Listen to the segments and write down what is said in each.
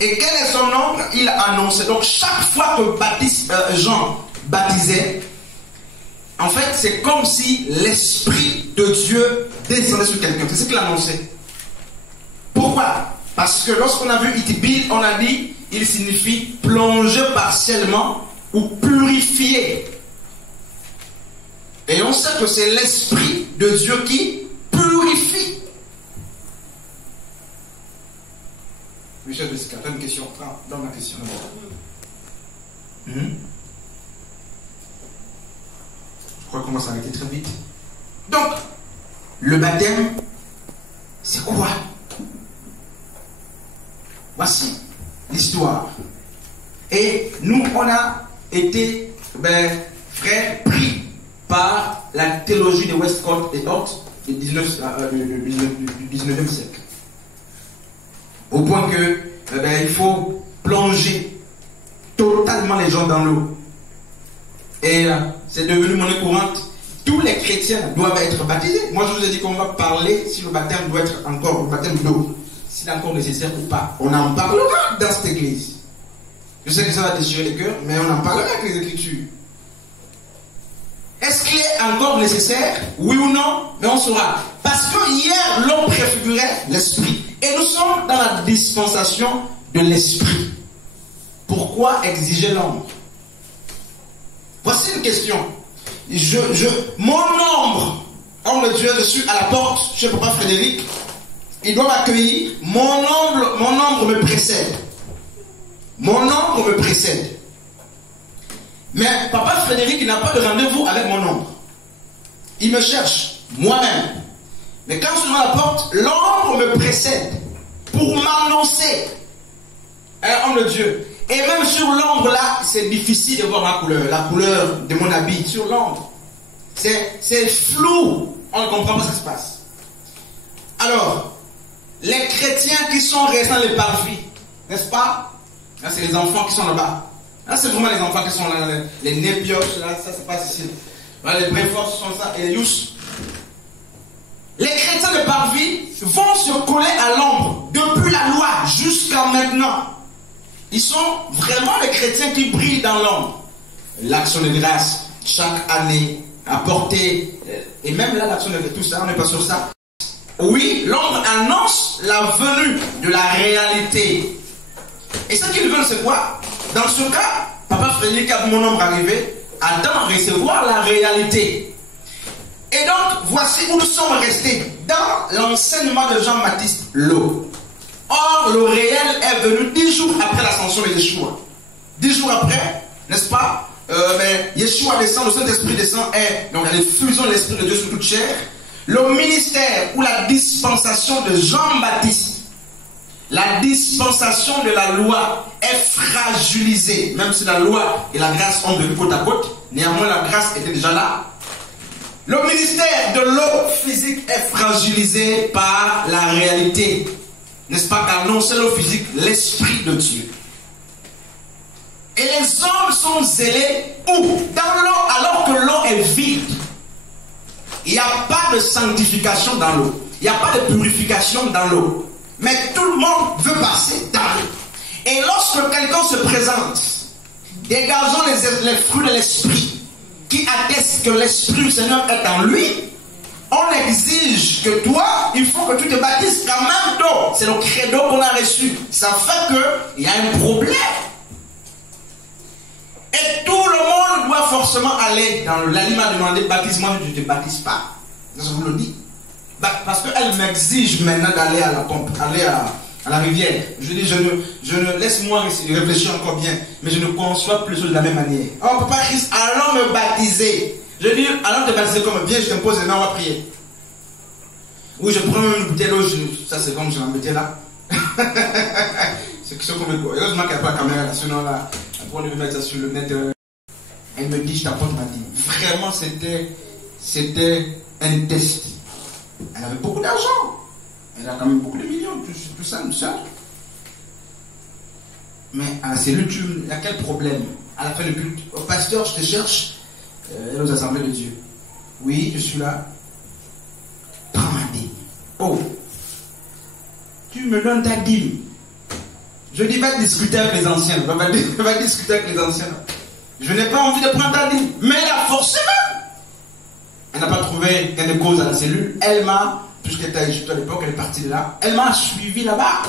Et quel est son nombre? Il a annoncé. Donc chaque fois que Jean baptisait, en fait, c'est comme si l'Esprit de Dieu descendait sur quelqu'un. C'est ce qu'il annonçait. Pourquoi? Parce que lorsqu'on a vu Itbil, on a dit, il signifie plonger partiellement ou purifier. Et on sait que c'est l'Esprit de Dieu qui purifie. Michel Besca, tu as une question? Donne la question d'abord. Je crois qu'on va s'arrêter très vite. Donc, le baptême, c'est quoi? Voici l'histoire. Et nous, on a été, frères, pris par la théologie de Westcott et Hort du 19e siècle. Au point que il faut plonger totalement les gens dans l'eau. Et c'est devenu monnaie courante. Tous les chrétiens doivent être baptisés. Moi, je vous ai dit qu'on va parler si le baptême doit être encore, le baptême d'eau, s'il est encore nécessaire ou pas. On en parlera dans cette église. Je sais que ça va déchirer les cœurs, mais on en parlera avec les Écritures. Est-ce qu'il est encore nécessaire? Oui ou non? Mais on saura. Parce que hier, l'homme préfigurait l'esprit. Et nous sommes dans la dispensation de l'esprit. Pourquoi exiger l'ombre? Voici une question. Mon ombre, homme de Dieu, je suis à la porte chez Papa Frédéric. Il doit m'accueillir. Mon ombre me précède. Mon ombre me précède. Mais Papa Frédéric n'a pas de rendez-vous avec mon ombre. Il me cherche, moi-même. Mais quand je suis à la porte, l'ombre me précède pour m'annoncer un homme de Dieu. Et même sur l'ombre là, c'est difficile de voir la couleur de mon habit sur l'ombre. C'est flou, on ne comprend pas ce qui se passe. Alors, les chrétiens qui sont restés dans les parvis, n'est-ce pas? Là, c'est les enfants qui sont là-bas. Là, c'est vraiment les enfants qui sont là, les népios, là, ça c'est pas ici. Voilà, les préforces sont ça, et les yous. Les chrétiens de parvis vont se coller à l'ombre depuis la loi jusqu'à maintenant. Ils sont vraiment les chrétiens qui brillent dans l'ombre. L'action de grâce, chaque année, apporter, et même là, l'action de grâce, tout ça, on n'est pas sur ça. Oui, l'ombre annonce la venue de la réalité. Et ce qu'ils veulent, c'est quoi? Dans ce cas, Papa Frédéric a vu mon ombre arriver, attend à recevoir la réalité. Et donc, voici où nous sommes restés dans l'enseignement de Jean-Baptiste Lot. Or, le réel est venu 10 jours après l'ascension de Yeshua. 10 jours après, n'est-ce pas? Yeshua descend, le Saint-Esprit descend, et donc il y a l'effusion de l'Esprit de Dieu sur toute chair. Le ministère ou la dispensation de Jean-Baptiste, la dispensation de la loi est fragilisée. Même si la loi et la grâce ont venu côte à côte, néanmoins la grâce était déjà là. Le ministère de l'eau physique est fragilisé par la réalité. N'est-ce pas qu'annoncer l'eau physique, l'Esprit de Dieu. Et les hommes sont zélés où? Dans l'eau, alors que l'eau est vide. Il n'y a pas de sanctification dans l'eau. Il n'y a pas de purification dans l'eau. Mais tout le monde veut passer dans l'eau. Et lorsque quelqu'un se présente, dégageant les fruits de l'esprit, qui attestent que l'Esprit du Seigneur est en lui, on exige que toi, il faut que tu te baptises quand même d'eau. C'est le credo qu'on a reçu. Ça fait qu'il y a un problème. Et tout le monde doit forcément aller dans le... Lali m'a demandé, baptise-moi, je ne te baptise pas. Je vous le dis. Parce qu'elle m'exige maintenant d'aller à la pompe, aller à la rivière. Je dis, laisse-moi réfléchir encore bien, mais je ne conçois plus de la même manière. Oh, Papa Christ, allons me baptiser. Je dis, allons te baptiser comme bien, je t'impose les mains, on va prier. Oui, je prends une bouteille d'eau, ça c'est comme je l'embêtais là. C'est que ce qu'on me... Heureusement qu'il n'y a pas de caméra là, sinon là, après on devait mettre ça sur le net. Elle me dit, je t'apporte ma vie. Vraiment, c'était un test. Elle avait beaucoup d'argent. Elle a quand même beaucoup de millions, tout ça, tout ça. Mais à la cellule, il y a quel problème? À la fin du culte, oh, pasteur, je te cherche aux assemblées de Dieu. Oui, je suis là. Prends ma dîme. Oh, tu me donnes ta dîme. Je dis, va discuter avec les anciens. Va discuter avec les anciens. Je n'ai pas envie de prendre ta dîme. Mais là, forcément. Elle n'a pas trouvé gain de cause à la cellule. Elle m'a, puisqu'elle était à Égypte à l'époque, elle est partie de là. Elle m'a suivi là-bas.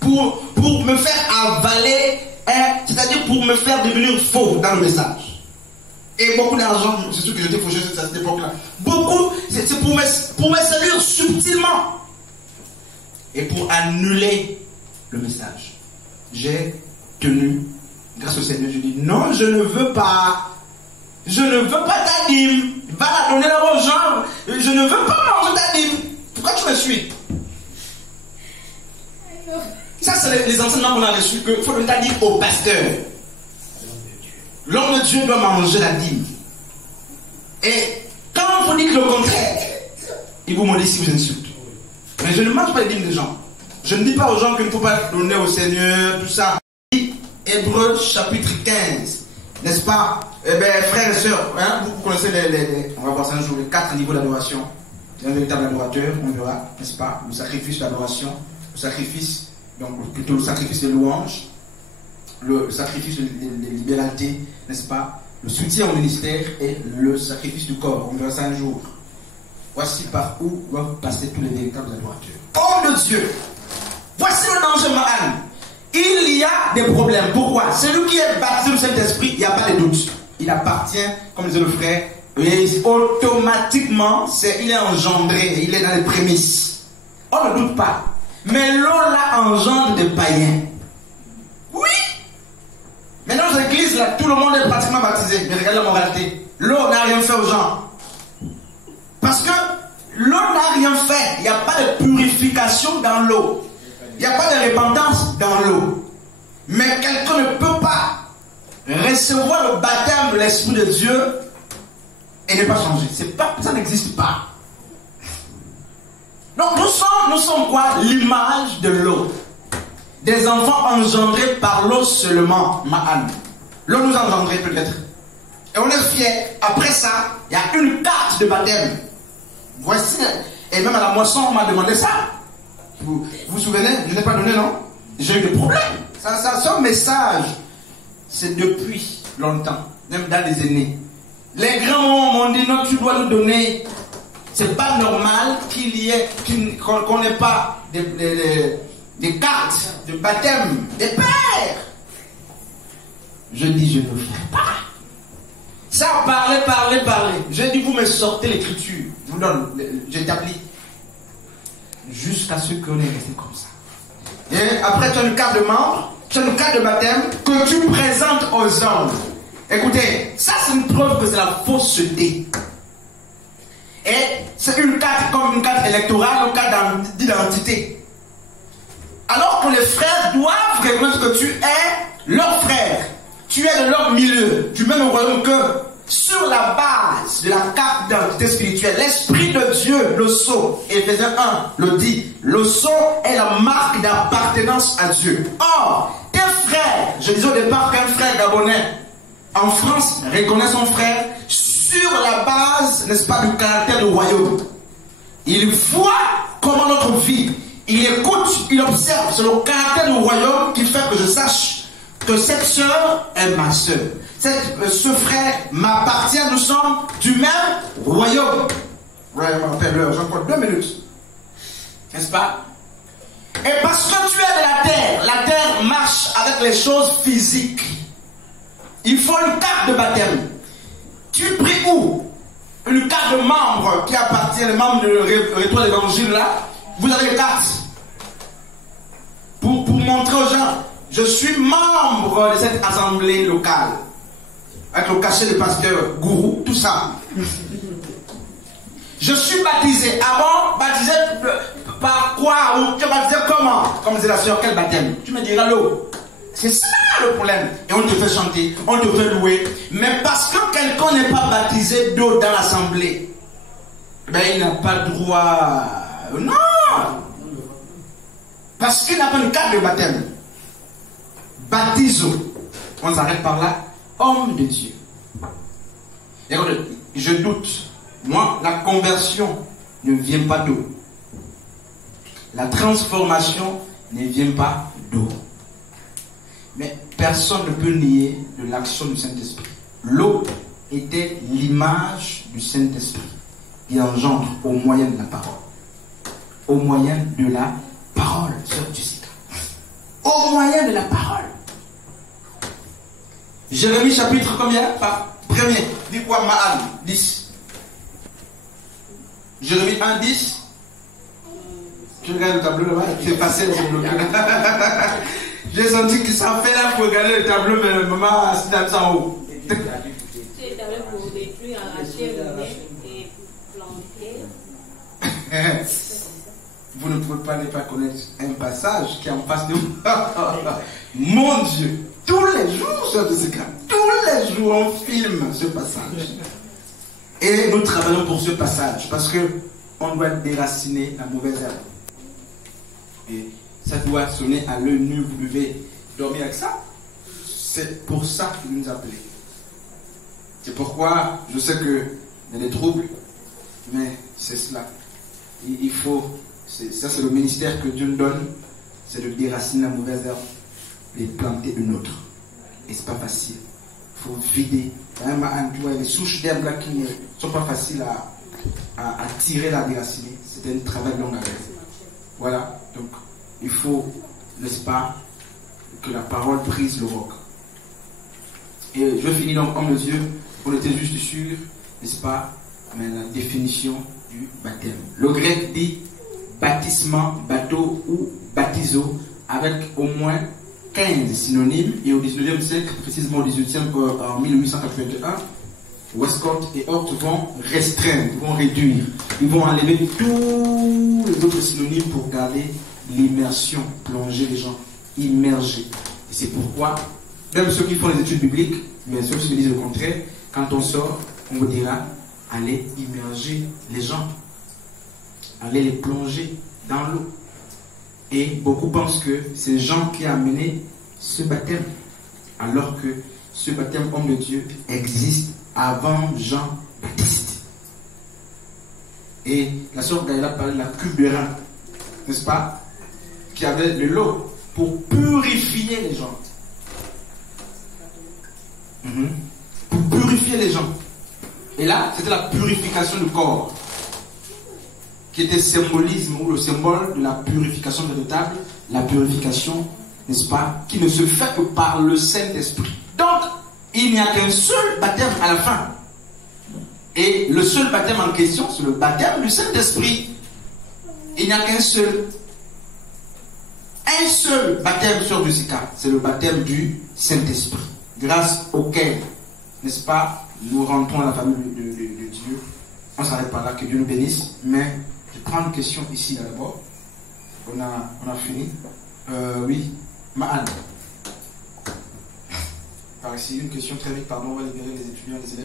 Pour me faire avaler, c'est-à-dire pour me faire devenir faux dans le message. Et beaucoup d'argent, c'est sûr que j'étais fauché à cette époque-là. Beaucoup, c'est pour me séduire subtilement. Et pour annuler le message. J'ai tenu, grâce au Seigneur, je dis non, je ne veux pas. Je ne veux pas ta dîme. Va la donner là aux gens. Je ne veux pas manger ta dîme. Pourquoi tu me suis? Ça, c'est les enseignements qu'on a reçus, qu'il faut le dire au pasteur. L'homme de Dieu doit manger la dîme. Et quand vous dites le contraire, il vous maudit si vous insultez. Mais je ne mange pas les dîmes des gens. Je ne dis pas aux gens qu'il ne faut pas donner au Seigneur, tout ça. Hébreux chapitre 15, n'est-ce pas? Eh bien, frères et sœurs, hein, vous connaissez on va voir ça un jour, les 4 niveaux d'adoration. Un véritable adorateur, on verra, n'est-ce pas? Le sacrifice d'adoration, le sacrifice, donc plutôt le sacrifice de louange, le sacrifice de libéralité, n'est-ce pas? Le soutien au ministère et le sacrifice du corps. On verra ça un jour. Voici par où doivent passer tous les véritables adorateurs. Homme de Dieu, voici le danger, Mahan. Il y a des problèmes. Pourquoi? Celui qui est baptisé du Saint-Esprit, il n'y a pas de doute. Il appartient, comme disait le frère, et automatiquement, il est engendré, il est dans les prémices. On ne doute pas. Mais l'eau là engendre des païens. Oui. Mais dans l'église, là, tout le monde est pratiquement baptisé. Mais regardez la moralité. L'eau n'a rien fait aux gens. Parce que l'eau n'a rien fait. Il n'y a pas de purification dans l'eau. Il n'y a pas de repentance dans l'eau. Mais quelqu'un ne peut pas recevoir le baptême de l'Esprit de Dieu et ne pas changer. Ça n'existe pas. Donc nous sommes quoi? L'image de l'eau. Des enfants engendrés par l'eau seulement, Mahan. L'eau nous a engendrés peut-être. Et on est fiers. Après ça, il y a une carte de baptême. Voici. Et même à la moisson, on m'a demandé ça. Vous vous souvenez? Je n'ai pas donné, non? J'ai eu des problèmes. Ce message, c'est depuis longtemps, même dans les aînés. Les grands m'ont dit non, tu dois nous donner. C'est pas normal qu'on n'ait pas des cartes de baptême des pères. Je dis, je ne ferai pas. Ça, parler. Je dis, vous me sortez l'écriture. Je vous donne, j'établis. Jusqu'à ce qu'on est resté comme ça. Et après, tu as une carte de membre, tu as une carte de baptême que tu présentes aux hommes. Écoutez, ça c'est une preuve que c'est la fausseté. Et c'est une carte comme une carte électorale, une carte d'identité. Alors que les frères doivent reconnaître que tu es leur frère. Tu es de leur milieu, du même royaume que sur la base de la carte d'identité spirituelle. L'Esprit de Dieu, le sceau, Éphésiens 1 le dit, le sceau est la marque d'appartenance à Dieu. Or, tes frères, je disais au départ qu'un frère gabonais en France reconnaît son frère sur la base, n'est-ce pas, du caractère du royaume. Il voit comment notre vie, il écoute, il observe, c'est le caractère du royaume qui fait que je sache que cette soeur est ma soeur. Ce frère m'appartient, nous sommes du même royaume. Ouais, j'ai encore 2 minutes. N'est-ce pas? Et parce que tu es de la terre marche avec les choses physiques. Il faut une carte de baptême. Tu pries où? Une carte de membre qui appartient, les membres de l'étoile d'évangile là. Vous avez une carte. Pour montrer aux gens, je suis membre de cette assemblée locale. Avec le cachet de pasteur, gourou, tout ça. Je suis baptisé. Avant, baptisé par quoi? Ou tu es baptisé comment? Comme disait la soeur, quel baptême? Tu me diras l'eau. C'est ça le problème. Et on te fait chanter, on te fait louer. Mais parce que quelqu'un n'est pas baptisé d'eau dans l'assemblée, ben il n'a pas droit. Non! Parce qu'il n'a pas une carte de baptême. Baptiso. On s'arrête par là. Homme de Dieu. Et je doute. Moi, la conversion ne vient pas d'eau. La transformation ne vient pas d'eau. Mais personne ne peut nier de l'action du Saint-Esprit. L'eau était l'image du Saint-Esprit qui engendre au moyen de la parole. Au moyen de la parole, sœur Jessica. Au moyen de la parole. Jérémie chapitre combien? Premier. Dis quoi, Ma'an? 10. Jérémie 1, 10. Tu regardes le tableau là-bas, c'est facile de bloquer. J'ai senti qu'il s'en fait là pour regarder le tableau, mais le maman c'est dans en haut. C'est pour détruire, arracher le nez et planter. Vous ne pouvez pas ne pas connaître un passage qui est en face de vous. Mon Dieu, tous les jours, sœur Jessica, tous les jours on filme ce passage. Et nous travaillons pour ce passage parce que on doit déraciner la mauvaise herbe. Et ça doit sonner à l'œil nu, vous devez dormir avec ça. C'est pour ça qu'il nous appelait. C'est pourquoi je sais qu'il y a des troubles, mais c'est cela. Il faut, ça c'est le ministère que Dieu nous donne, c'est de déraciner la mauvaise herbe et planter une autre. Et c'est pas facile. Il faut vider. Les souches d'herbe là qui ne sont pas faciles à tirer, à déraciner. C'est un travail long à faire. Voilà. Donc, il faut, n'est-ce pas, que la parole brise le roc. Et je finis donc, homme de Dieu, on était juste sûr, n'est-ce pas, mais la définition du baptême. Le grec dit baptisement, bateau ou baptizo, avec au moins 15 synonymes, et au 19e siècle, précisément au 18e, en 1881, Westcott et Hort vont restreindre, vont réduire, ils vont enlever tous les autres synonymes pour garder l'immersion, plonger les gens, immerger. Et c'est pourquoi, même ceux qui font les études bibliques, mais ceux qui disent le contraire, quand on sort, on vous dira, allez immerger les gens, allez les plonger dans l'eau. Et beaucoup pensent que c'est Jean qui a amené ce baptême, alors que ce baptême homme de Dieu existe avant Jean-Baptiste. Et la sœur Gaïla parlait de la cuve de rein, n'est-ce pas, qui avait de l'eau pour purifier les gens. Pour purifier les gens. Et là, c'était la purification du corps, qui était symbolisme ou le symbole de la purification véritable, la purification, n'est-ce pas, qui ne se fait que par le Saint-Esprit. Donc, il n'y a qu'un seul baptême à la fin. Et le seul baptême en question, c'est le baptême du Saint-Esprit. Il n'y a qu'un seul. Un seul baptême sur Jessica, c'est le baptême du Saint-Esprit. Grâce auquel, n'est-ce pas, nous rentrons à la famille de Dieu. On s'arrête par là, que Dieu nous bénisse. Mais je prends une question ici d'abord. On a fini. Oui, Ma'an. Par ici, une question très vite, pardon, on va libérer les étudiants et les élèves.